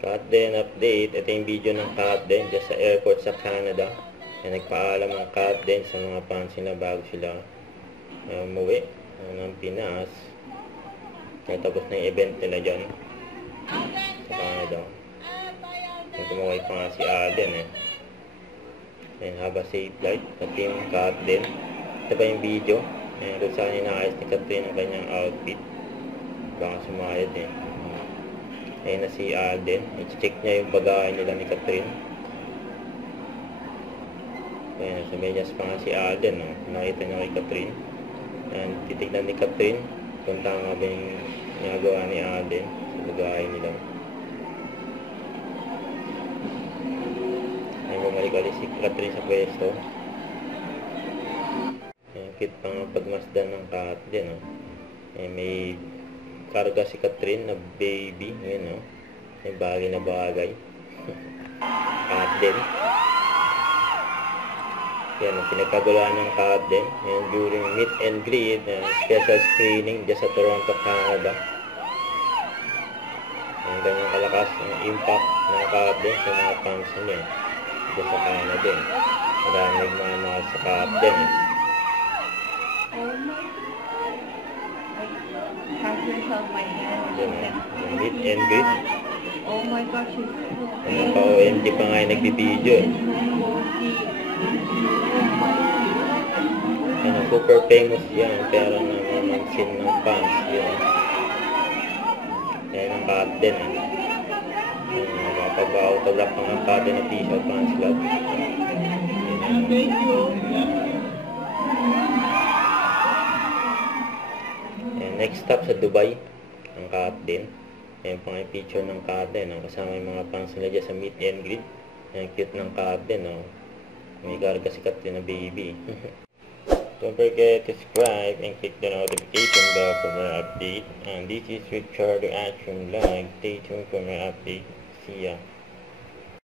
Katden update. Ito yung video ng Katden dyan sa airport sa Canada. Nagpaalam ang Katden sa mga fans nila bago sila umuwi ng Pinas. Tapos na yung event nila dyan sa Canada. Kumaway pa nga si Alden have a safe flight sa team Katden. Ito pa yung video kung saan inaayos ni Catherine ang kanyang outfit. Baka sumayad Ayun na si Alden. I-check niya yung bagahe nila ni Catherine. Ayun, sa medyas pa nga si Alden. Nakita niya kay Catherine. Ayan, titignan ni Catherine kung tama ba yung ginagawa ni Alden sa bagahe nila. Ayun, bumalik-alik si Catherine sa pwesto. Ayun, cute pa nga pagmasdan ng Katden. Ayun, may karga si Catherine na baby. Ngayon, may bagay na bagay. Katden. Yan, ang pinagkaguluhan ng Katden. Yan, during meet and greet, special screening dyan sa Toronto, Canada. Yan, ganyan kalakas ang impact ng Katden sa mga fans niya. Dyan sa Canada. Marami nagmamahal sa Katden. Meet and greet. Oh my gosh, she's Ano pa OMG pa nga yung nagbibideo super famous yan pero namamansin ng fans yun. Yan ang Katden Kapag-autograph ng Katden official fans club. Next stop sa Dubai ang Katden. Ayan pa nga yung picture ng Katden kasama yung mga fans nila dyan sa meet and greet. Ayan, cute ng Katden may karga si Catherine na baby. Don't forget to subscribe and click the notification bell for more update. And this is Richard Action Live. Stay tuned for more update. See ya.